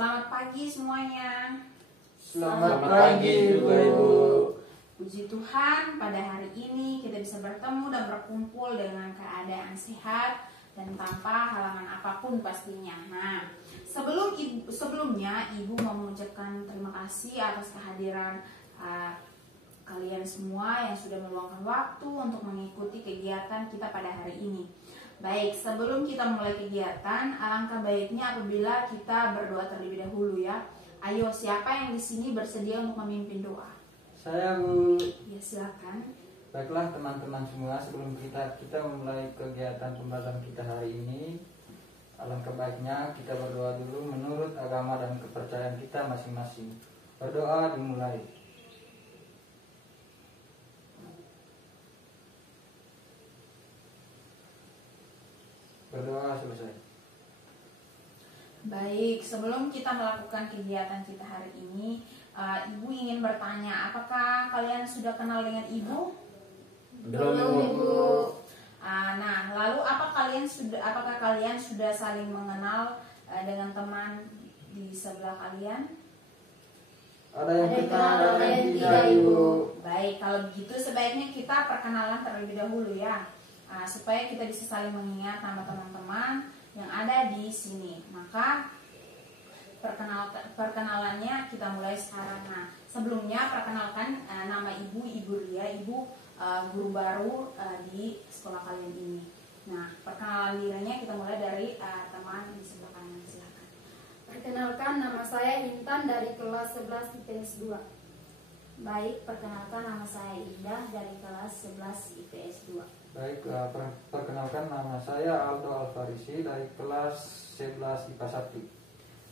Selamat pagi semuanya. Selamat pagi juga Ibu. Puji Tuhan, pada hari ini kita bisa bertemu dan berkumpul dengan keadaan sehat dan tanpa halangan apapun pastinya. Nah, sebelumnya Ibu mau mengucapkan terima kasih atas kehadiran kalian semua yang sudah meluangkan waktu untuk mengikuti kegiatan kita pada hari ini. Baik, sebelum kita mulai kegiatan, alangkah baiknya apabila kita berdoa terlebih dahulu ya. Ayo, siapa yang di sini bersedia untuk memimpin doa? Saya Bu. Ya, silakan. Baiklah teman-teman semua, sebelum kita memulai kegiatan pembelajaran kita hari ini, alangkah baiknya kita berdoa dulu menurut agama dan kepercayaan kita masing-masing. Berdoa dimulai. Berdoa selesai. Baik, sebelum kita melakukan kegiatan kita hari ini, Ibu ingin bertanya, apakah kalian sudah kenal dengan Ibu? Belum, Ibu. Nah, lalu apakah kalian sudah saling mengenal dengan teman di sebelah kalian? Ada yang kenal, ada yang tidak, Ibu. Baik, kalau begitu sebaiknya kita perkenalan terlebih dahulu ya, supaya kita bisa saling mengingat nama teman-teman yang ada di sini. Maka perkenalannya kita mulai sekarang. Nah, sebelumnya perkenalkan nama Ibu Ria, Ibu guru baru di sekolah kalian ini. Nah, perkenalan dirinya kita mulai dari teman di sebelah kanan, silakan. Perkenalkan, nama saya Intan dari kelas 11 IPS 2. Baik, perkenalkan nama saya Indah dari kelas 11 IPS 2. Baik, perkenalkan nama saya Aldo Alfarisi dari kelas 11 IPA 1.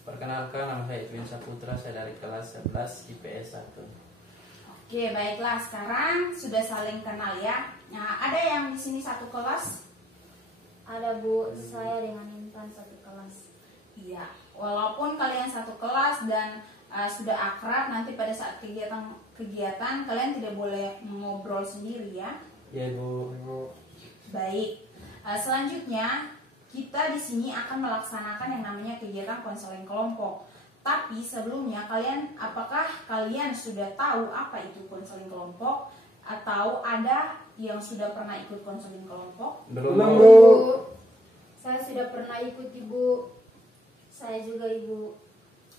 Perkenalkan, nama saya Edwin Saputra, saya dari kelas 11 IPS 1. Oke, baiklah, sekarang sudah saling kenal ya. Nah, ada yang di sini satu kelas? Ada Bu, saya dengan Intan satu kelas. Iya, walaupun kalian satu kelas dan sudah akrab, nanti pada saat kegiatan kalian tidak boleh ngobrol sendiri ya. Ya Ibu. Baik, selanjutnya kita di sini akan melaksanakan yang namanya kegiatan konseling kelompok. Tapi sebelumnya apakah kalian sudah tahu apa itu konseling kelompok atau ada yang sudah pernah ikut konseling kelompok? Belum, Bu. Saya sudah pernah ikut Ibu. Saya juga Ibu.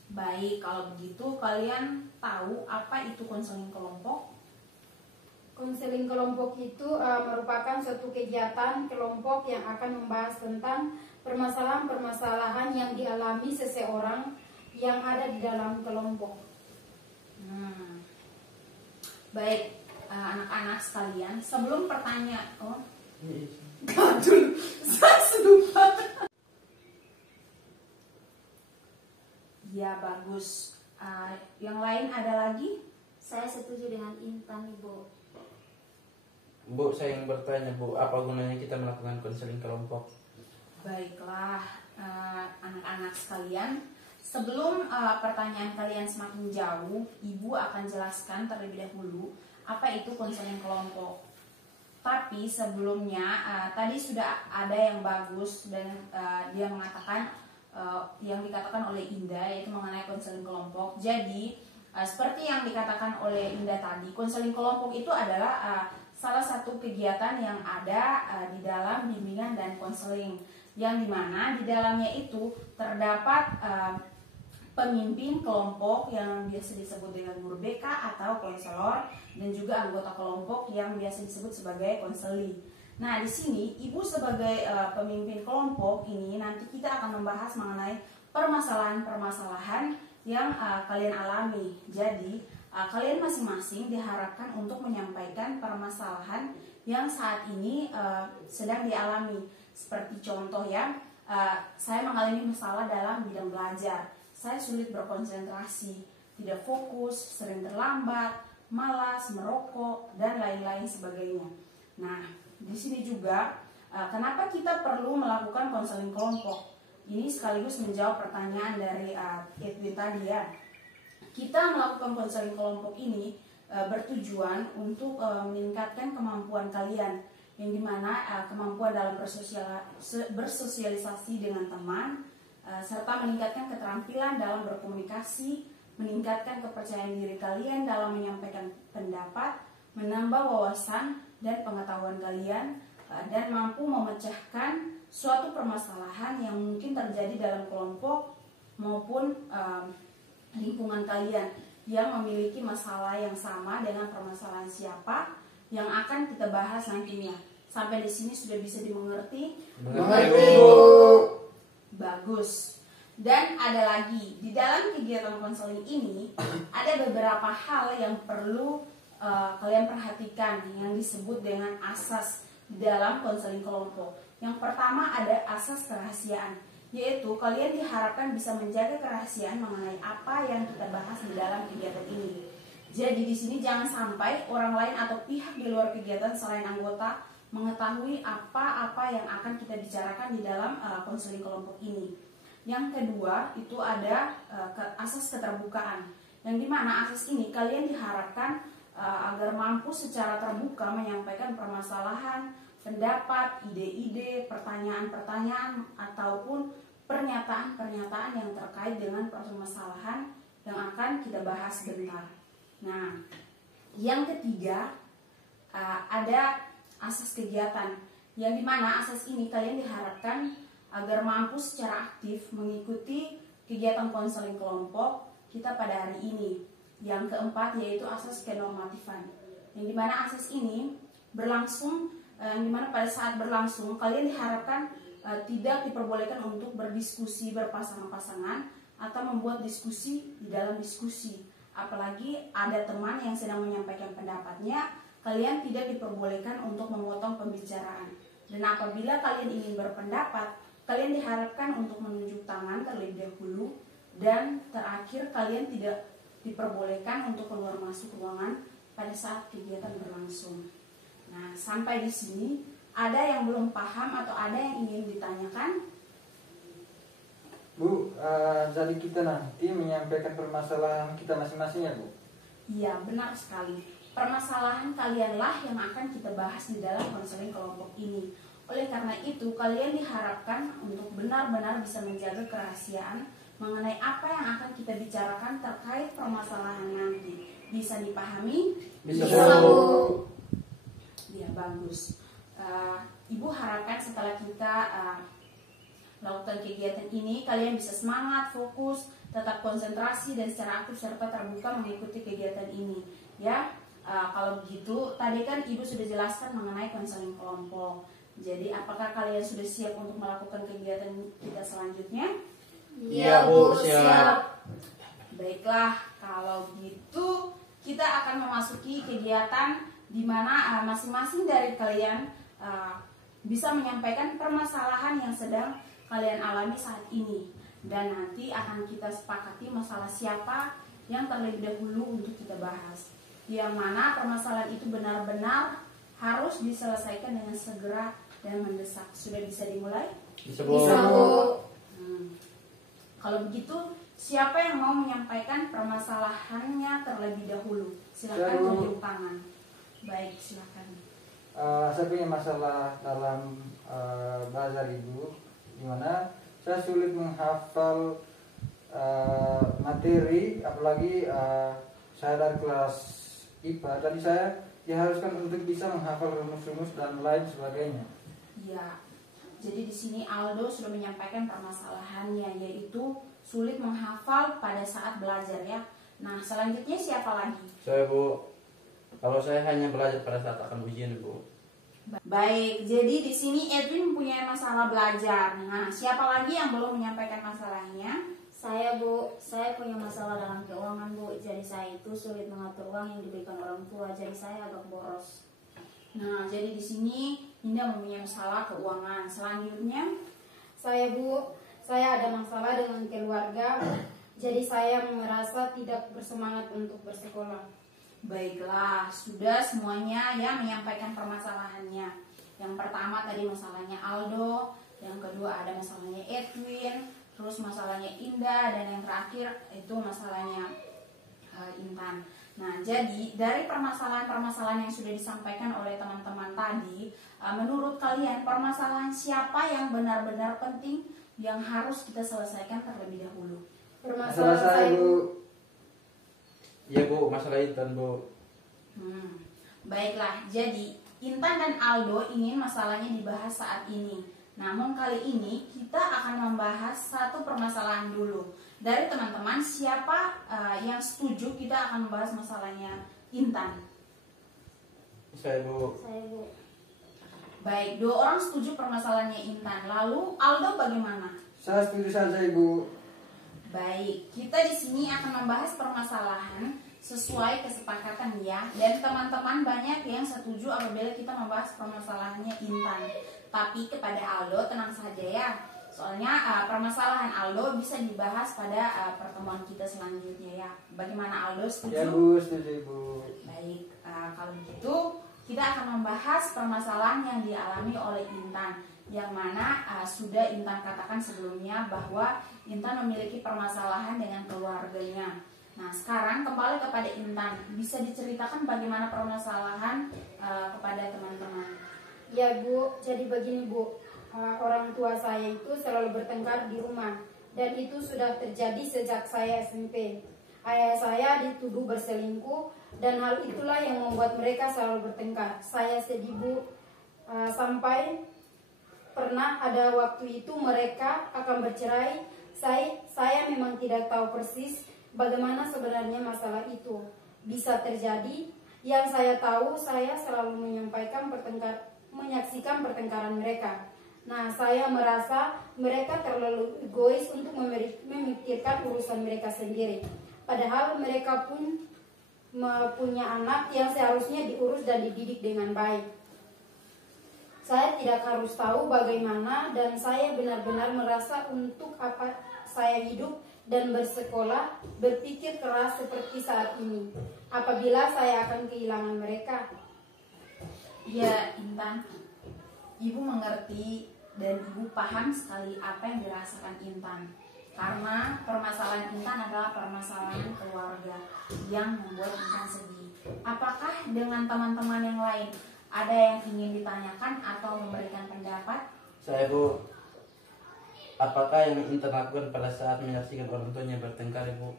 Baik, kalau begitu kalian tahu apa itu konseling kelompok? Konseling kelompok itu merupakan suatu kegiatan kelompok yang akan membahas tentang permasalahan-permasalahan yang dialami seseorang yang ada di dalam kelompok. Baik, anak-anak sekalian, sebelum pertanyaan, saya lupa. Ya, bagus. Yang lain ada lagi? Saya setuju dengan Intan Ibu. Bu, saya ingin bertanya Bu, apa gunanya kita melakukan konseling kelompok? Baiklah, anak-anak sekalian, sebelum pertanyaan kalian semakin jauh, Ibu akan jelaskan terlebih dahulu apa itu konseling kelompok. Tapi sebelumnya tadi sudah ada yang bagus dan dia mengatakan yang dikatakan oleh Indah, yaitu mengenai konseling kelompok. Jadi seperti yang dikatakan oleh Indah tadi, konseling kelompok itu adalah salah satu kegiatan yang ada di dalam bimbingan dan konseling, yang dimana di dalamnya itu terdapat pemimpin kelompok yang biasa disebut dengan guru BK atau konselor, dan juga anggota kelompok yang biasa disebut sebagai konseli. Nah, di sini Ibu sebagai pemimpin kelompok ini nanti kita akan membahas mengenai permasalahan-permasalahan yang kalian alami. Jadi kalian masing-masing diharapkan untuk menyampaikan permasalahan yang saat ini sedang dialami. Seperti contoh ya, saya mengalami masalah dalam bidang belajar. Saya sulit berkonsentrasi, tidak fokus, sering terlambat, malas, merokok, dan lain-lain sebagainya. Nah, di sini juga kenapa kita perlu melakukan konseling kelompok? Ini sekaligus menjawab pertanyaan dari Edwin tadi ya. Kita melakukan konseling kelompok ini bertujuan untuk meningkatkan kemampuan kalian, yang dimana kemampuan dalam bersosialisasi dengan teman, serta meningkatkan keterampilan dalam berkomunikasi, meningkatkan kepercayaan diri kalian dalam menyampaikan pendapat, menambah wawasan dan pengetahuan kalian, dan mampu memecahkan suatu permasalahan yang mungkin terjadi dalam kelompok maupun lingkungan kalian yang memiliki masalah yang sama dengan permasalahan siapa yang akan kita bahas nantinya. Sampai di sini sudah bisa dimengerti? Mengerti. Bagus. Dan ada lagi, di dalam kegiatan konseling ini ada beberapa hal yang perlu kalian perhatikan yang disebut dengan asas di dalam konseling kelompok. Yang pertama ada asas kerahasiaan, yaitu kalian diharapkan bisa menjaga kerahasiaan mengenai apa yang kita bahas di dalam kegiatan ini. Jadi di sini jangan sampai orang lain atau pihak di luar kegiatan selain anggota mengetahui apa-apa yang akan kita bicarakan di dalam konseling kelompok ini. Yang kedua itu ada asas keterbukaan, yang dimana asas ini kalian diharapkan agar mampu secara terbuka menyampaikan permasalahan, pendapat, ide-ide, pertanyaan-pertanyaan ataupun pernyataan-pernyataan yang terkait dengan permasalahan yang akan kita bahas sebentar. Nah, yang ketiga ada asas kegiatan, yang dimana asas ini kalian diharapkan agar mampu secara aktif mengikuti kegiatan konseling kelompok kita pada hari ini. Yang keempat yaitu asas kenormatifan, yang dimana asas ini berlangsung, yang dimana pada saat berlangsung kalian diharapkan tidak diperbolehkan untuk berdiskusi berpasangan-pasangan atau membuat diskusi di dalam diskusi. Apalagi ada teman yang sedang menyampaikan pendapatnya, kalian tidak diperbolehkan untuk memotong pembicaraan. Dan apabila kalian ingin berpendapat, kalian diharapkan untuk menunjuk tangan terlebih dahulu, dan terakhir kalian tidak diperbolehkan untuk keluar masuk ruangan pada saat kegiatan berlangsung. Nah, sampai di sini ada yang belum paham atau ada yang ingin ditanyakan? Bu, jadi kita nanti menyampaikan permasalahan kita masing-masing ya, Bu? Iya, benar sekali. Permasalahan kalianlah yang akan kita bahas di dalam konseling kelompok ini. Oleh karena itu, kalian diharapkan untuk benar-benar bisa menjaga kerahasiaan mengenai apa yang akan kita bicarakan terkait permasalahan nanti. Bisa dipahami? Bisa, Bu. Ya, bagus. Ibu harapkan setelah kita melakukan kegiatan ini, kalian bisa semangat, fokus, tetap konsentrasi dan secara aktif serta terbuka mengikuti kegiatan ini. Ya, kalau begitu, tadi kan Ibu sudah jelaskan mengenai konseling kelompok. Jadi, apakah kalian sudah siap untuk melakukan kegiatan kita selanjutnya? Iya, Bu, siap. Baiklah, kalau gitu kita akan memasuki kegiatan di mana masing-masing dari kalian bisa menyampaikan permasalahan yang sedang kalian alami saat ini, dan nanti akan kita sepakati masalah siapa yang terlebih dahulu untuk kita bahas, yang mana permasalahan itu benar-benar harus diselesaikan dengan segera dan mendesak. Sudah bisa dimulai? Bisa, Bu. Kalau begitu, siapa yang mau menyampaikan permasalahannya terlebih dahulu? Silakan tunjuk tangan. Baik, silakan. Saya punya masalah dalam belajar Ibu, dimana saya sulit menghafal materi, apalagi saya dari kelas IPA. Tadi saya diharuskan untuk bisa menghafal rumus-rumus dan lain sebagainya. Ya, jadi di sini Aldo sudah menyampaikan permasalahannya, yaitu sulit menghafal pada saat belajar ya. Nah, selanjutnya siapa lagi? Saya, Bu. Kalau saya hanya belajar pada saat akan ujian, Bu. Baik, jadi di sini Edwin mempunyai masalah belajar. Nah, siapa lagi yang belum menyampaikan masalahnya? Saya, Bu, saya punya masalah dalam keuangan, Bu. Jadi saya itu sulit mengatur uang yang diberikan orang tua. Jadi saya agak boros. Nah, jadi di sini Indah mempunyai masalah keuangan. Selanjutnya, Saya, Bu, saya ada masalah dengan keluarga. Jadi saya merasa tidak bersemangat untuk bersekolah. baiklah, sudah semuanya yang menyampaikan permasalahannya. Yang pertama tadi masalahnya Aldo, yang kedua ada masalahnya Edwin, terus masalahnya Indah, dan yang terakhir itu masalahnya Intan. Nah, jadi dari permasalahan-permasalahan yang sudah disampaikan oleh teman-teman tadi, menurut kalian permasalahan siapa yang benar-benar penting yang harus kita selesaikan terlebih dahulu? Masalah saya Bu. Iya Bu, masalah Intan Bu. Baiklah, jadi Intan dan Aldo ingin masalahnya dibahas saat ini. Namun kali ini kita akan membahas satu permasalahan dulu. Dari teman-teman, siapa yang setuju kita akan membahas masalahnya Intan? Saya Bu. Saya Bu. Baik, 2 orang setuju permasalahannya Intan. Lalu Aldo bagaimana? Saya setuju saja Ibu. Baik, kita di sini akan membahas permasalahan sesuai kesepakatan ya. Dan teman-teman banyak yang setuju apabila kita membahas permasalahannya Intan. Tapi kepada Aldo tenang saja ya. Soalnya permasalahan Aldo bisa dibahas pada pertemuan kita selanjutnya ya. Bagaimana Aldo, setuju? Ya Bu, setuju Ibu. Baik, kalau begitu kita akan membahas permasalahan yang dialami oleh Intan, yang mana sudah Intan katakan sebelumnya bahwa Intan memiliki permasalahan dengan keluarganya. Nah, sekarang kembali kepada Intan, bisa diceritakan bagaimana permasalahan kepada teman-teman? Ya Bu, jadi begini Bu, orang tua saya itu selalu bertengkar di rumah, dan itu sudah terjadi sejak saya SMP. Ayah saya dituduh berselingkuh, dan hal itulah yang membuat mereka selalu bertengkar. Saya sedih Bu, sampai pernah ada waktu itu mereka akan bercerai. Saya memang tidak tahu persis bagaimana sebenarnya masalah itu bisa terjadi. Yang saya tahu, saya selalu menyaksikan pertengkaran mereka. Nah, saya merasa mereka terlalu egois untuk memikirkan urusan mereka sendiri. Padahal mereka pun punya anak yang seharusnya diurus dan dididik dengan baik. Saya tidak harus tahu bagaimana, dan saya benar-benar merasa untuk apa saya hidup dan bersekolah, berpikir keras seperti saat ini, apabila saya akan kehilangan mereka. Ya Intan, Ibu mengerti dan Ibu paham sekali apa yang dirasakan Intan. Karena permasalahan Intan adalah permasalahan keluarga yang membuat Intan sedih. Apakah dengan teman-teman yang lain ada yang ingin ditanyakan atau memberikan pendapat? Saya Bu. Apakah yang Intan lakukan pada saat menyaksikan orang tuanya bertengkar Ibu?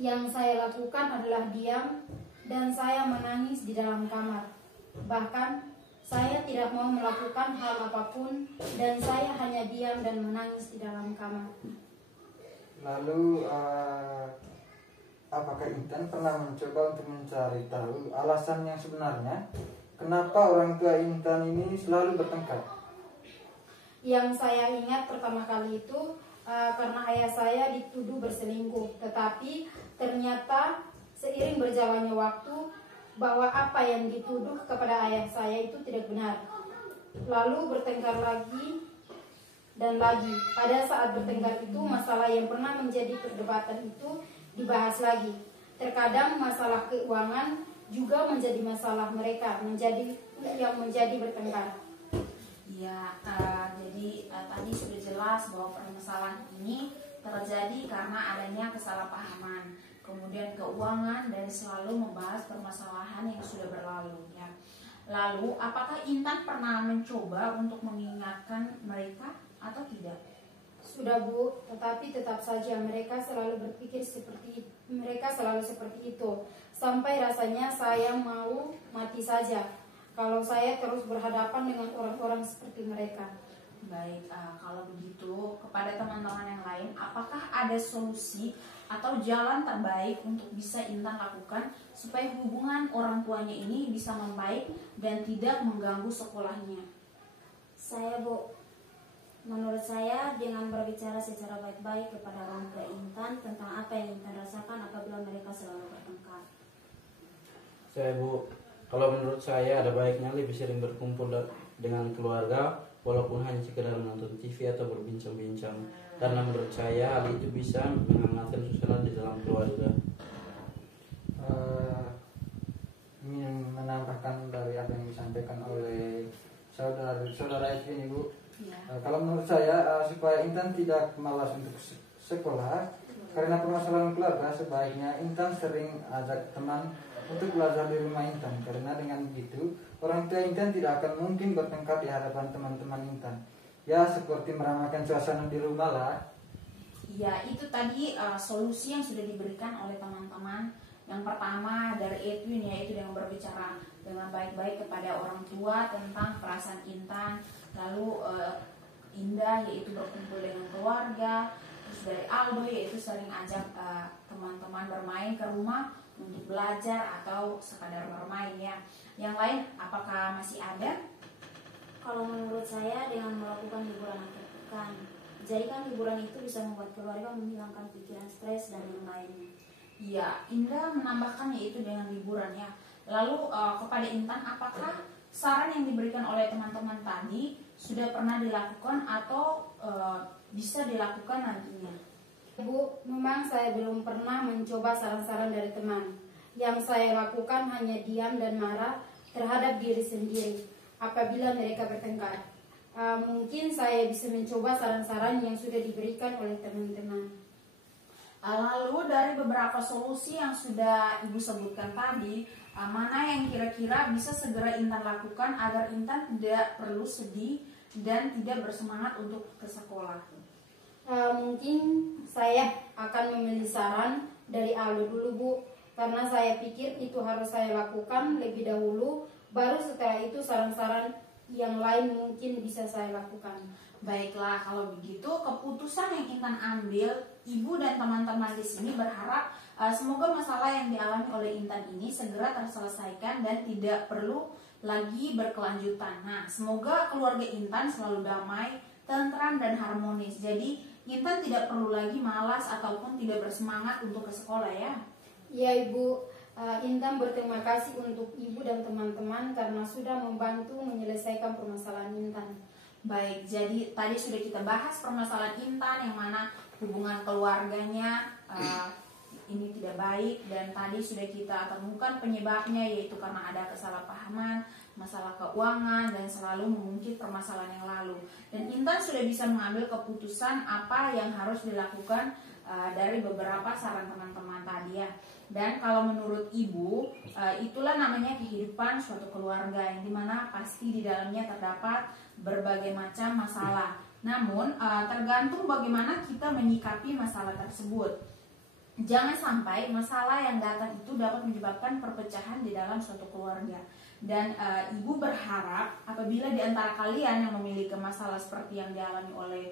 Yang saya lakukan adalah diam, dan saya menangis di dalam kamar. Bahkan saya tidak mau melakukan hal apapun, dan saya hanya diam dan menangis di dalam kamar. Lalu apakah Intan pernah mencoba untuk mencari tahu alasan yang sebenarnya kenapa orang tua Intan ini selalu bertengkar? Yang saya ingat pertama kali itu karena ayah saya dituduh berselingkuh, tetapi ternyata seiring berjalannya waktu bahwa apa yang dituduh kepada ayah saya itu tidak benar. Lalu bertengkar lagi dan lagi. Pada saat bertengkar itu, masalah yang pernah menjadi perdebatan itu dibahas lagi. Terkadang masalah keuangan juga menjadi masalah mereka, yang menjadi bertengkar. Ya, jadi tadi sudah jelas bahwa permasalahan ini terjadi karena adanya kesalahpahaman, kemudian keuangan, dan selalu membahas permasalahan yang sudah berlalu ya. Lalu apakah Intan pernah mencoba untuk mengingatkan mereka atau tidak? Sudah Bu, tetapi tetap saja mereka selalu seperti itu, sampai rasanya saya mau mati saja kalau saya terus berhadapan dengan orang-orang seperti mereka. Baik, kalau begitu kepada teman-teman yang lain, apakah ada solusi atau jalan terbaik untuk bisa Intan lakukan supaya hubungan orang tuanya ini bisa membaik dan tidak mengganggu sekolahnya? Saya Bu, menurut saya dengan berbicara secara baik-baik kepada orang tua Intan tentang apa yang Intan rasakan apabila mereka selalu bertengkar. Saya Bu, kalau menurut saya ada baiknya lebih sering berkumpul dengan keluarga, walaupun hanya sekedar menonton TV atau berbincang-bincang. Karena menurut saya hal itu bisa menghangatkan suasana di dalam keluarga. Ingin menambahkan dari apa yang disampaikan oleh saudara Edwin Ibu. Ya. Kalau menurut saya supaya Intan tidak malas untuk sekolah karena permasalahan keluarga, sebaiknya Intan sering ajak teman untuk belajar di rumah Intan, karena dengan begitu orang tua Intan tidak akan mungkin bertengkar di hadapan teman-teman Intan. ya seperti meramaikan suasana di rumah lah. Ya, itu tadi solusi yang sudah diberikan oleh teman-teman. Yang pertama dari Edwin, yaitu dengan berbicara dengan baik-baik kepada orang tua tentang perasaan Intan. Lalu Indah yaitu berkumpul dengan keluarga. Terus dari Aldo yaitu sering ajak teman-teman bermain ke rumah untuk belajar atau sekadar bermain ya. Yang lain apakah masih ada? Kalau menurut saya dengan melakukan hiburan akhir pekan. Jadi kan hiburan itu bisa membuat keluarga menghilangkan pikiran stres dan yang lainnya. Iya, Indah menambahkan yaitu dengan liburan ya. Lalu kepada Intan, apakah saran yang diberikan oleh teman-teman tadi sudah pernah dilakukan atau bisa dilakukan nantinya? Bu, memang saya belum pernah mencoba saran-saran dari teman. Yang saya lakukan hanya diam dan marah terhadap diri sendiri apabila mereka bertengkar. Mungkin saya bisa mencoba saran-saran yang sudah diberikan oleh teman-teman. Lalu dari beberapa solusi yang sudah Ibu sebutkan tadi, mana yang kira-kira bisa segera Intan lakukan agar Intan tidak perlu sedih dan tidak bersemangat untuk ke sekolah? Mungkin saya akan memilih saran dari Aldo dulu, Bu, karena saya pikir itu harus saya lakukan lebih dahulu, baru setelah itu saran-saran yang lain mungkin bisa saya lakukan. Baiklah, kalau begitu keputusan yang Intan ambil, Ibu dan teman-teman di sini berharap semoga masalah yang dialami oleh Intan ini segera terselesaikan dan tidak perlu lagi berkelanjutan. Nah, semoga keluarga Intan selalu damai, tentram dan harmonis. Jadi Intan tidak perlu lagi malas ataupun tidak bersemangat untuk ke sekolah ya. Ya Ibu, Intan berterima kasih untuk Ibu dan teman-teman karena sudah membantu menyelesaikan permasalahan Intan. Baik, jadi tadi sudah kita bahas permasalahan Intan yang mana hubungan keluarganya ini tidak baik, dan tadi sudah kita temukan penyebabnya yaitu karena ada kesalahpahaman, masalah keuangan, dan selalu mengungkit permasalahan yang lalu. Dan Intan sudah bisa mengambil keputusan apa yang harus dilakukan dari beberapa saran teman-teman tadi ya. Dan kalau menurut Ibu, itulah namanya kehidupan suatu keluarga yang dimana pasti di dalamnya terdapat berbagai macam masalah. Namun tergantung bagaimana kita menyikapi masalah tersebut. Jangan sampai masalah yang datang itu dapat menyebabkan perpecahan di dalam suatu keluarga. Dan Ibu berharap apabila di antara kalian yang memiliki masalah seperti yang dialami oleh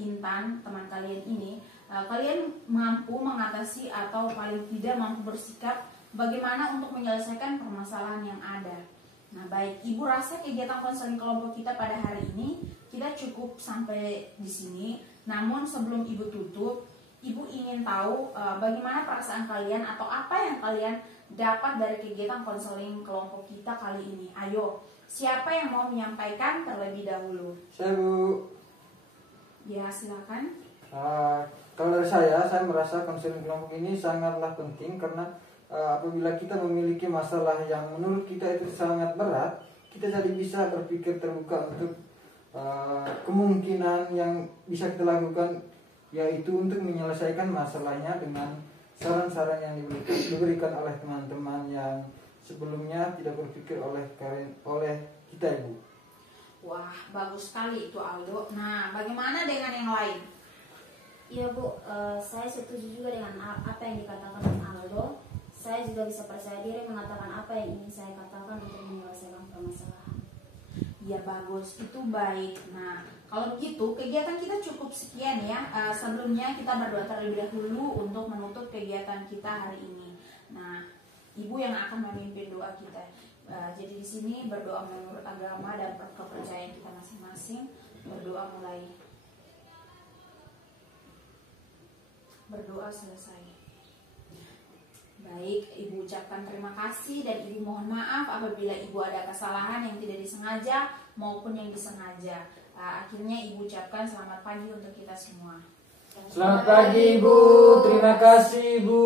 Intan, teman kalian ini, kalian mampu mengatasi atau paling tidak mampu bersikap bagaimana untuk menyelesaikan permasalahan yang ada. Nah baik, Ibu rasa kegiatan konseling kelompok kita pada hari ini kita cukup sampai di sini. Namun sebelum Ibu tutup, Ibu ingin tahu bagaimana perasaan kalian atau apa yang kalian dapat dari kegiatan konseling kelompok kita kali ini. Ayo, siapa yang mau menyampaikan terlebih dahulu? Saya Bu. Ya, silakan. Kalau dari saya merasa konseling kelompok ini sangatlah penting karena apabila kita memiliki masalah yang menurut kita itu sangat berat, kita jadi bisa berpikir terbuka untuk kemungkinan yang bisa kita lakukan, yaitu untuk menyelesaikan masalahnya dengan saran-saran yang diberikan oleh teman-teman yang sebelumnya tidak berpikir oleh kita Ibu. Wah, bagus sekali itu Aldo. Nah, bagaimana dengan yang lain? Iya Bu, saya setuju juga dengan apa yang dikatakan Aldo. Saya juga bisa percaya diri mengatakan apa yang ingin saya katakan untuk menyelesaikan permasalahan. Ya bagus, itu baik. Nah, kalau begitu kegiatan kita cukup sekian ya. Sebelumnya kita berdoa terlebih dahulu untuk menutup kegiatan kita hari ini. Nah, Ibu yang akan memimpin doa kita. Jadi di sini berdoa menurut agama dan kepercayaan kita masing-masing. Berdoa mulai. Berdoa selesai. Baik, Ibu ucapkan terima kasih dan Ibu mohon maaf apabila Ibu ada kesalahan yang tidak disengaja maupun yang disengaja. Akhirnya Ibu ucapkan selamat pagi untuk kita semua. Selamat pagi Ibu, terima kasih Ibu.